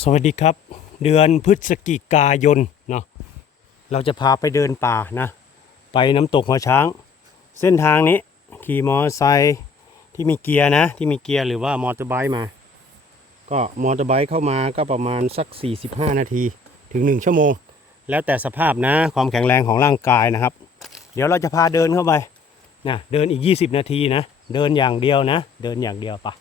สวัสดีครับ เดือนพฤศจิกายนเนาะเราจะพาไปเดินป่านะ ไปน้ำตกหัวช้าง เส้นทางนี้ขี่มอเตอร์ไซค์ที่มีเกียร์นะ ที่มีเกียร์หรือว่ามอเตอร์ไบค์มา ก็มอเตอร์ไบค์เข้ามาก็ประมาณสัก 45 นาทีถึง 1 ชั่วโมง แล้วแต่สภาพนะความแข็งแรงของร่างกายนะครับ เดี๋ยวเราจะพาเดินเข้าไปนะเดินอีก 20 นาทีนะ เดินอย่างเดียวนะ เดินอย่างเดียวปะ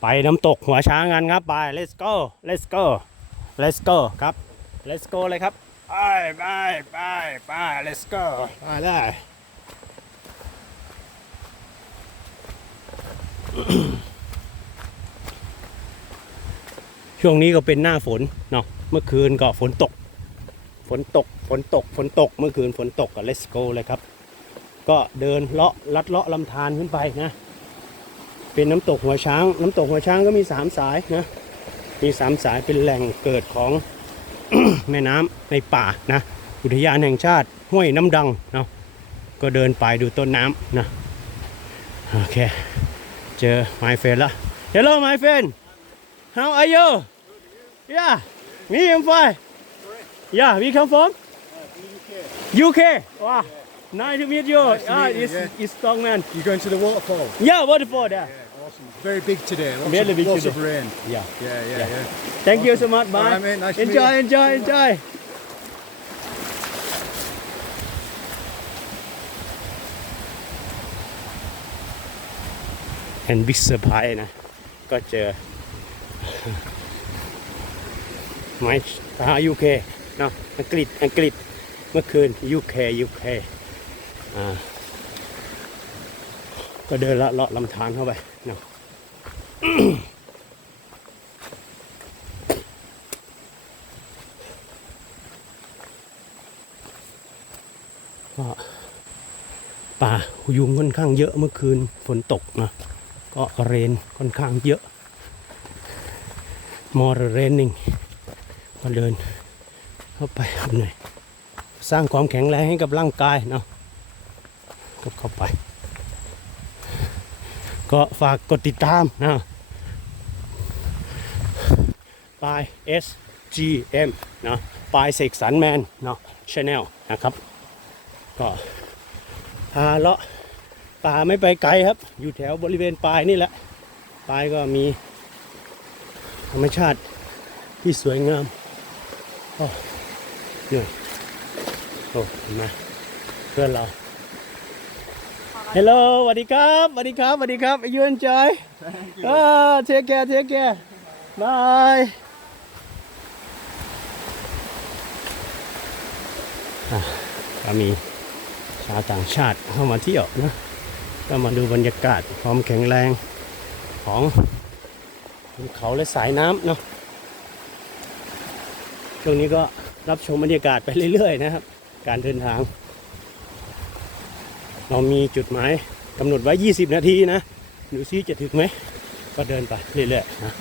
ไปน้ำตกหัวช้างกันครับ ไป let's go let's go let's go ครับ let's go เลยครับ ไปไปไปไป let's go ไปได้ช่วงนี้ก็เป็นหน้าฝนเนาะเมื่อคืนก็ฝนตก ฝนตกฝนตกฝนตกเมื่อคืนฝนตกก็ let's go เลยครับ ก็เดินเลาะลัดเลาะลำธารขึ้นไปนะ เป็นน้ำตกหัวช้าง น้ำตกหัวช้างก็มีสามสายนะมีสามสายเป็นแหล่งเกิดของแม่น้ำในป่านะอุทยานแห่งชาติห้วยน้ำดังเนาะก็เดินไปดูต้นน้ำนะโอเคเจอ my friend ละ Hello my friend How are you Yeah me I'm fine Yeah we come from UK Wow Nice to meet you Nice to Ah meet you, it's yeah. it's strong man You going to the waterfall? Yeah waterfall there Yeah, awesome. Very big today. Lots, Really of, big lots today. of rain. Yeah Yeah, yeah, Yeah. yeah. Thank you so Awesome. much. Bye. All right, mate. Nice to meet enjoy, you. enjoy, enjoy. เห็นบิ๊กเซอร์ไพรส์นะ ก็เจอไม่อ่ายูเคเนาะอังกฤษอังกฤษเมื่อคืนยูเคยูเคอ่าก็เดินละเลาะลำธารเข้าไปเนาะ ก็ป่ายุงค่อนข้างเยอะเมื่อคืนฝนตกนะก็เรนค่อนข้างเยอะมอร์เรนนิ่งก็เดินเข้าไปข้างในสร้างความแข็งแรงให้กับร่างกายเนาะก็เข้าไป ก็ฝากกดติดตามนะ ปาย S G M เนาะปายเสกสรรแมนเนาะชาแนลนะครับ ก็พาเลาะป่าไม่ไปไกลครับ อยู่แถวบริเวณปลายนี่แหละ ปลายก็มี ธรรมชาติที่สวยงามโอ้เหนื่อยโอ้เห็นไหมาเพื่อนเราฮัลโหลสวัสดีครับสวัสดีครับสวัสดีครับยูเอ็นจอยเออเทคแคร์เทคแคร์บาย ก็มีชาวต่างชาติเข้ามาเที่ยวนะก็มาดูบรรยากาศความแข็งแรงของภูเขาและสายน้ำเนาะช่วงนี้ก็รับชมบรรยากาศไปเรื่อย ๆ นะครับ การเดินทาง เรามีจุดหมายกำหนดไว้ 20 นาทีนะ ดูซิจะถึงไหม ก็เดินไปเรื่อยๆนะ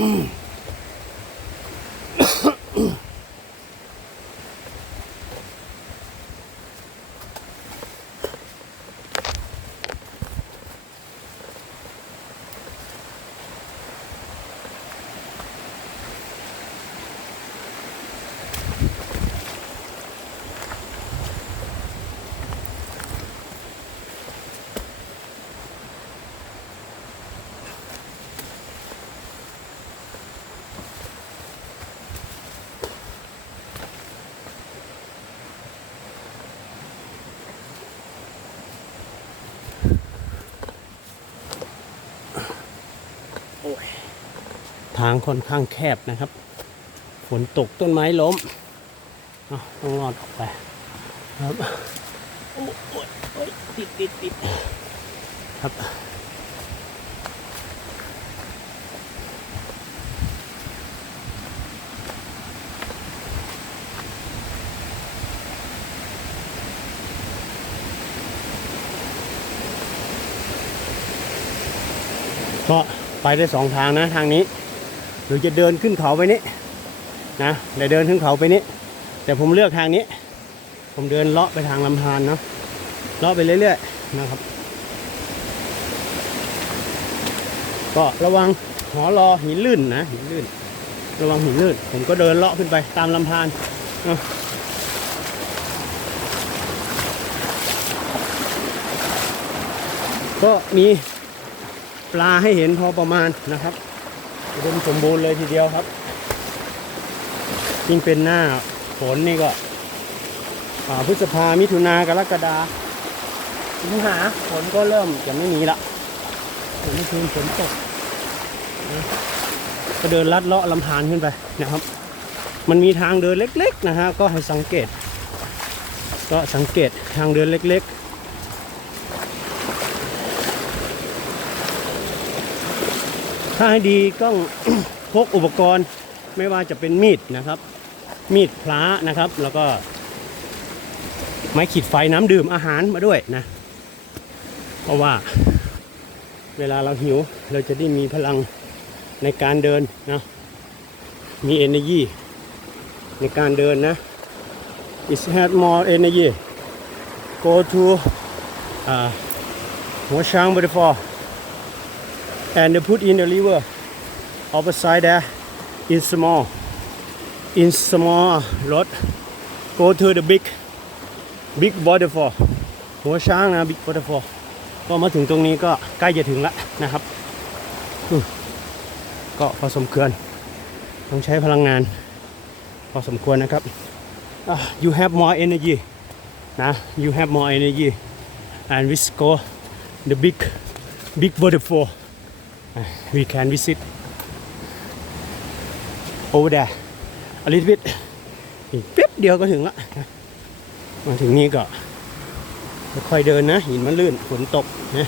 Mm. ทางค่อนข้างแคบนะครับ ฝนตกต้นไม้ล้มต้องรอดออกไปครับโอ้โอ้ยโอ้ยติดติดติดครับก็ไปได้สองทางนะทางนี้ หรือจะเดินขึ้นเขาไปนี้นะเดี๋ยวเดินขึ้นเขาไปนี้แต่ผมเลือกทางนี้ ผมเดินเลาะไปทางลำธารเนาะเลาะไปเรื่อยๆนะครับ ก็ระวังหอรอหินลื่นนะหินลื่น ระวังหินลื่น ผมก็เดินเลาะขึ้นไปตามลำธารก็มีปลาให้เห็นพอประมาณนะครับ อุดมสมบูรณ์เลยทีเดียวครับ ยิ่งเป็นหน้าฝนนี่ก็พฤษภามิถุนากรกฎาสิงหาฝนก็เริ่มจะไม่มีละฝนคืนฝนตกก็เดินลัดเลาะลำธารขึ้นไปนะครับ มันมีทางเดินเล็ก ๆ นะฮะก็ให้สังเกต ก็สังเกตทางเดินเล็ก ๆ ถ้าให้ดีต้องพกอุปกรณ์ไม่ว่าจะเป็นมีดนะครับ มีดพระนะครับ แล้วก็ ไม้ขีดไฟน้ำดื่มอาหารมาด้วยนะ เพราะว่าเวลาเราหิวเราจะได้มีพลังในการเดินนะมี energy ในการเดินนะ it has more energy go to อ่าหัวช้าง waterfall and they put in the river opposite there in small in small road go to the big big waterfall หัวช้างนะ big waterfall ก็มาถึงตรงนี้ก็ใกล้จะถึงแล้วนะครับ ก็พอสมควรต้องใช้พลังงาน พอสมควรนะครับอะ you have more energy นะ you have more energy and we go the big big waterfall we can visit over there a little bit อีกแป๊บเดียวก็ถึงละมาถึงนี่ก็ค่อยเดินนะหินมันลื่นฝนตกนะ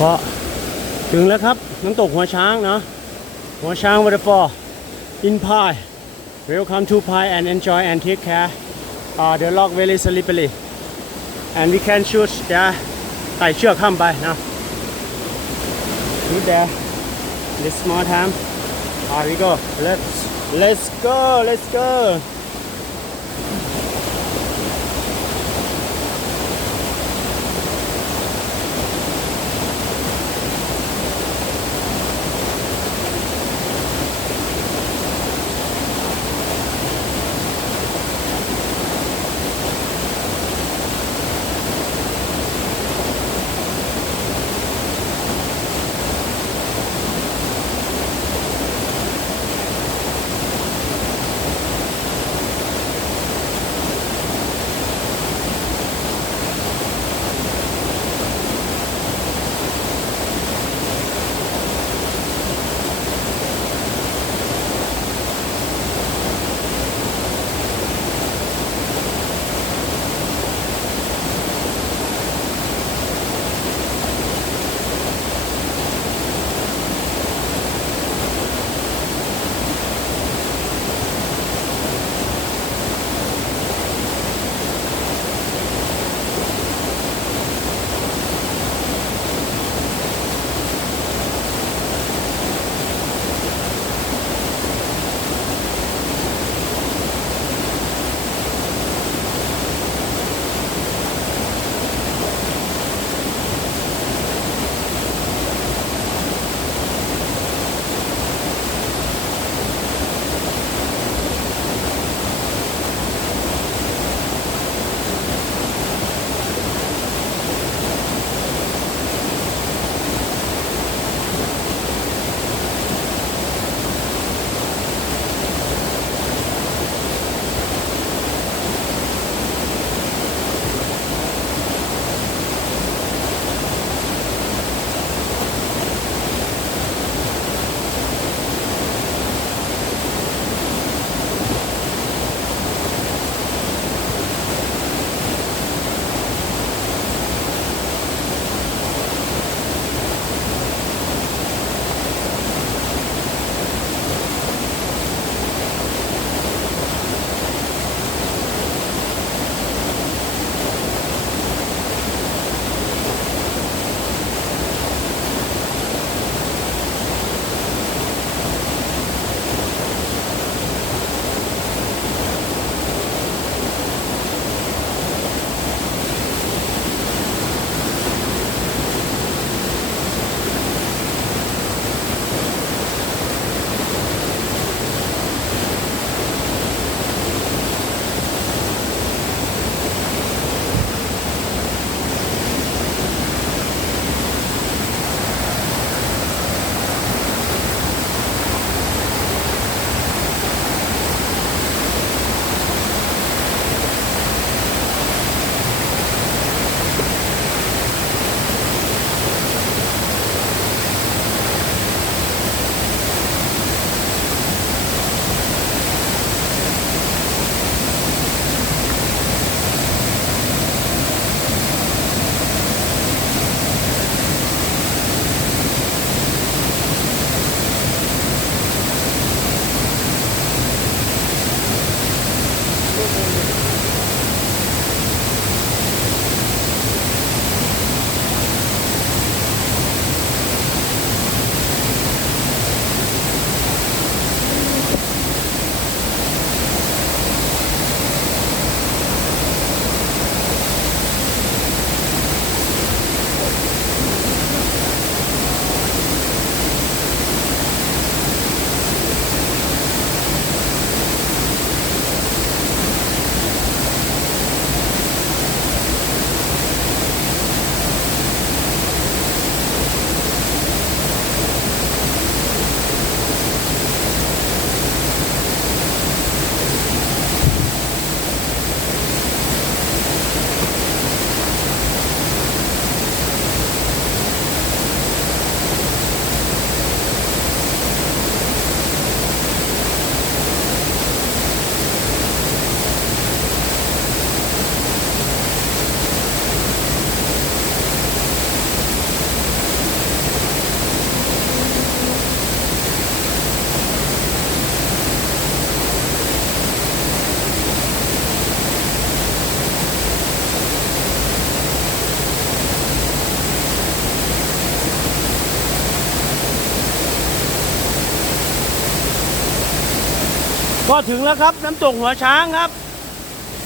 ก็ถึงแล้วครับน้ำตกหัวช้างเนาะหัวช้าง waterfall in Pai welcome to Pai and enjoy and take care uh, the log very slippery and we can shoot there ไต่เชือกข้ามไปนะ shoot there this small time here we go let's let's go let's go ถึงแล้วครับ น้ำตกหัวช้างครับ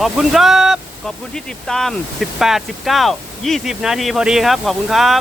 ขอบคุณครับ ขอบคุณที่ติดตาม 18 19 20 นาทีพอดีครับ ขอบคุณครับ